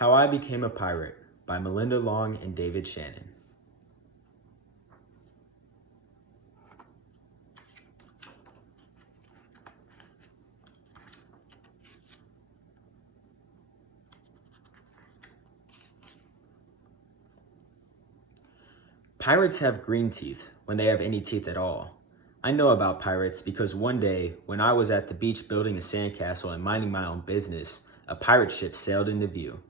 How I Became a Pirate by Melinda Long and David Shannon. Pirates have green teeth when they have any teeth at all. I know about pirates because one day, when I was at the beach building a sandcastle and minding my own business, a pirate ship sailed into view.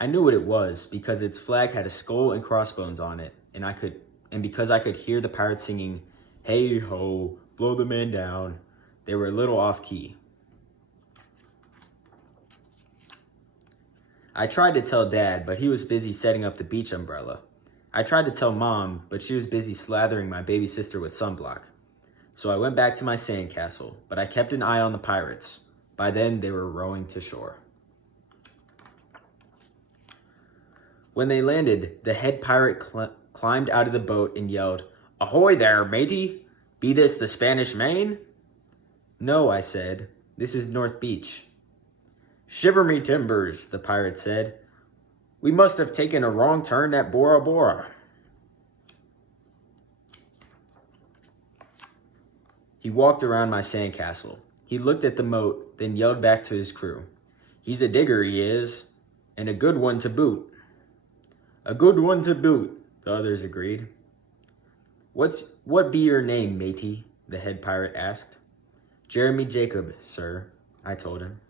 I knew what it was because its flag had a skull and crossbones on it, and because I could hear the pirates singing, "Hey ho, blow the man down." They were a little off key. I tried to tell Dad, but he was busy setting up the beach umbrella. I tried to tell Mom, but she was busy slathering my baby sister with sunblock. So I went back to my sandcastle, but I kept an eye on the pirates. By then, they were rowing to shore. When they landed, the head pirate climbed out of the boat and yelled, "Ahoy there, matey! Be this the Spanish Main?" "No," I said. "This is North Beach." "Shiver me timbers," the pirate said. "We must have taken a wrong turn at Bora Bora." He walked around my sandcastle. He looked at the moat, then yelled back to his crew. "He's a digger, he is, and a good one to boot." "A good one to boot," the others agreed. What be your name, matey?" the head pirate asked. "Jeremy Jacob, sir," I told him.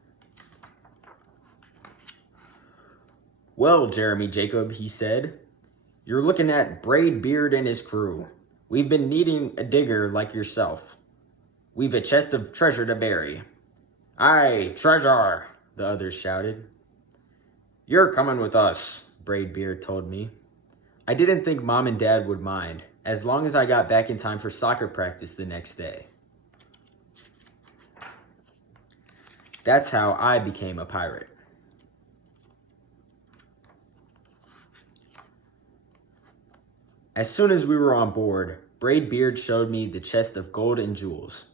"Well, Jeremy Jacob," he said, "you're looking at Braid Beard and his crew. We've been needing a digger like yourself. We've a chest of treasure to bury." "Aye, treasure," the others shouted. "You're coming with us," Braid Beard told me. I didn't think Mom and Dad would mind, as long as I got back in time for soccer practice the next day. That's how I became a pirate. As soon as we were on board, Braid Beard showed me the chest of gold and jewels.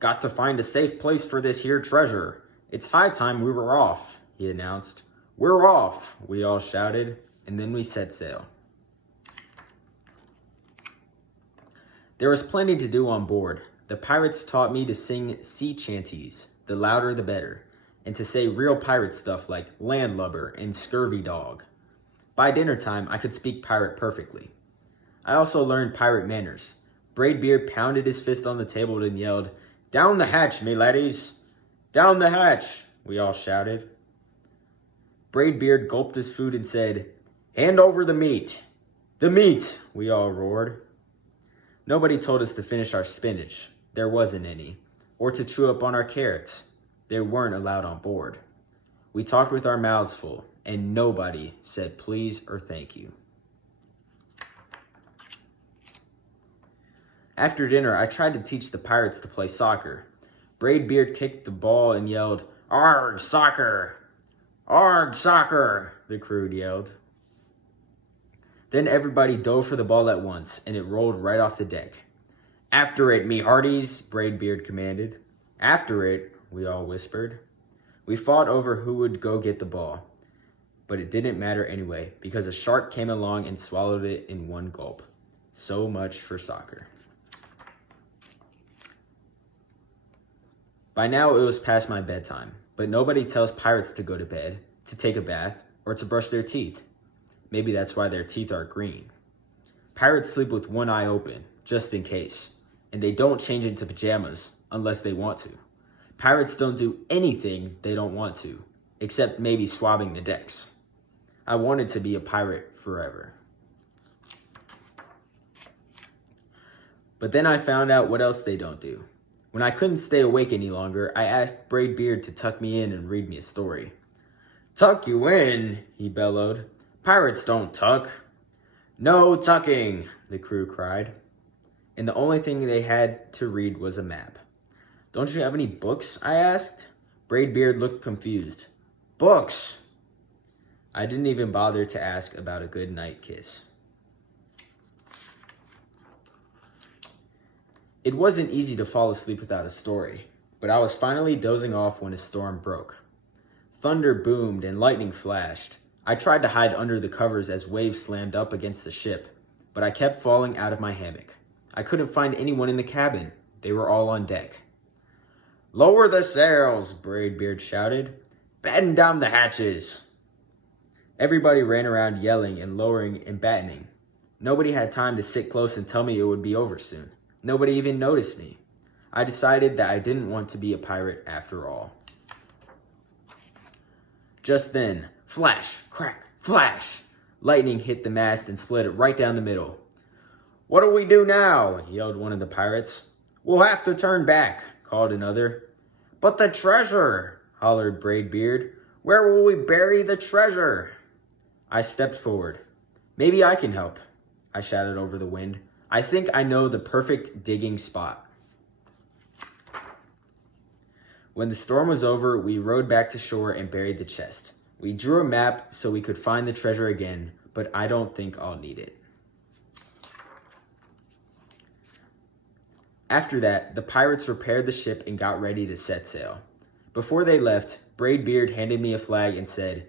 "Got to find a safe place for this here treasure. It's high time we were off," he announced. "We're off," we all shouted, and then we set sail. There was plenty to do on board. The pirates taught me to sing sea chanties, the louder the better, and to say real pirate stuff like landlubber and scurvy dog. By dinner time, I could speak pirate perfectly. I also learned pirate manners. Braid Beard pounded his fist on the table and yelled, "Down the hatch, me laddies! Down the hatch!" we all shouted. Braid Beard gulped his food and said, "Hand over the meat!" "The meat!" we all roared. Nobody told us to finish our spinach. There wasn't any. Or to chew up on our carrots. They weren't allowed on board. We talked with our mouths full, and nobody said please or thank you. After dinner, I tried to teach the pirates to play soccer. Braid Beard kicked the ball and yelled, "Arg, soccer! Arg, soccer!" the crew yelled. Then everybody dove for the ball at once, and it rolled right off the deck. "After it, me hearties," Braid Beard commanded. "After it," we all whispered. We fought over who would go get the ball, but it didn't matter anyway, because a shark came along and swallowed it in one gulp. So much for soccer. By now it was past my bedtime, but nobody tells pirates to go to bed, to take a bath, or to brush their teeth. Maybe that's why their teeth are green. Pirates sleep with one eye open, just in case, and they don't change into pajamas unless they want to. Pirates don't do anything they don't want to, except maybe swabbing the decks. I wanted to be a pirate forever. But then I found out what else they don't do. When I couldn't stay awake any longer, I asked Braid Beard to tuck me in and read me a story. "Tuck you in?" he bellowed. "Pirates don't tuck." "No tucking," the crew cried. And the only thing they had to read was a map. "Don't you have any books?" I asked. Braid Beard looked confused. "Books?" I didn't even bother to ask about a good night kiss. It wasn't easy to fall asleep without a story, but I was finally dozing off when a storm broke. Thunder boomed and lightning flashed. I tried to hide under the covers as waves slammed up against the ship, but I kept falling out of my hammock. I couldn't find anyone in the cabin. They were all on deck. "Lower the sails," Braidbeard shouted. "Batten down the hatches." Everybody ran around yelling and lowering and battening. Nobody had time to sit close and tell me it would be over soon. Nobody even noticed me. I decided that I didn't want to be a pirate after all. Just then, flash, crack, flash! Lightning hit the mast and split it right down the middle. "What do we do now?" yelled one of the pirates. "We'll have to turn back," called another. "But the treasure!" hollered Braidbeard. "Where will we bury the treasure?" I stepped forward. "Maybe I can help," I shouted over the wind. "I think I know the perfect digging spot." When the storm was over, we rowed back to shore and buried the chest. We drew a map so we could find the treasure again, but I don't think I'll need it. After that, the pirates repaired the ship and got ready to set sail. Before they left, Braidbeard handed me a flag and said,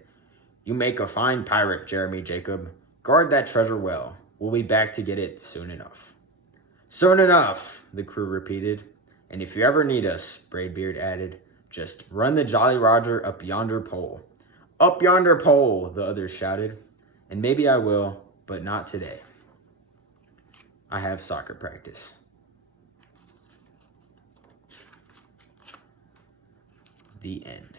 "You make a fine pirate, Jeremy Jacob. Guard that treasure well. We'll be back to get it soon enough." "Soon enough," the crew repeated. "And if you ever need us," Braidbeard added, "just run the Jolly Roger up yonder pole." "Up yonder pole," the others shouted. "And maybe I will, but not today. I have soccer practice." The end.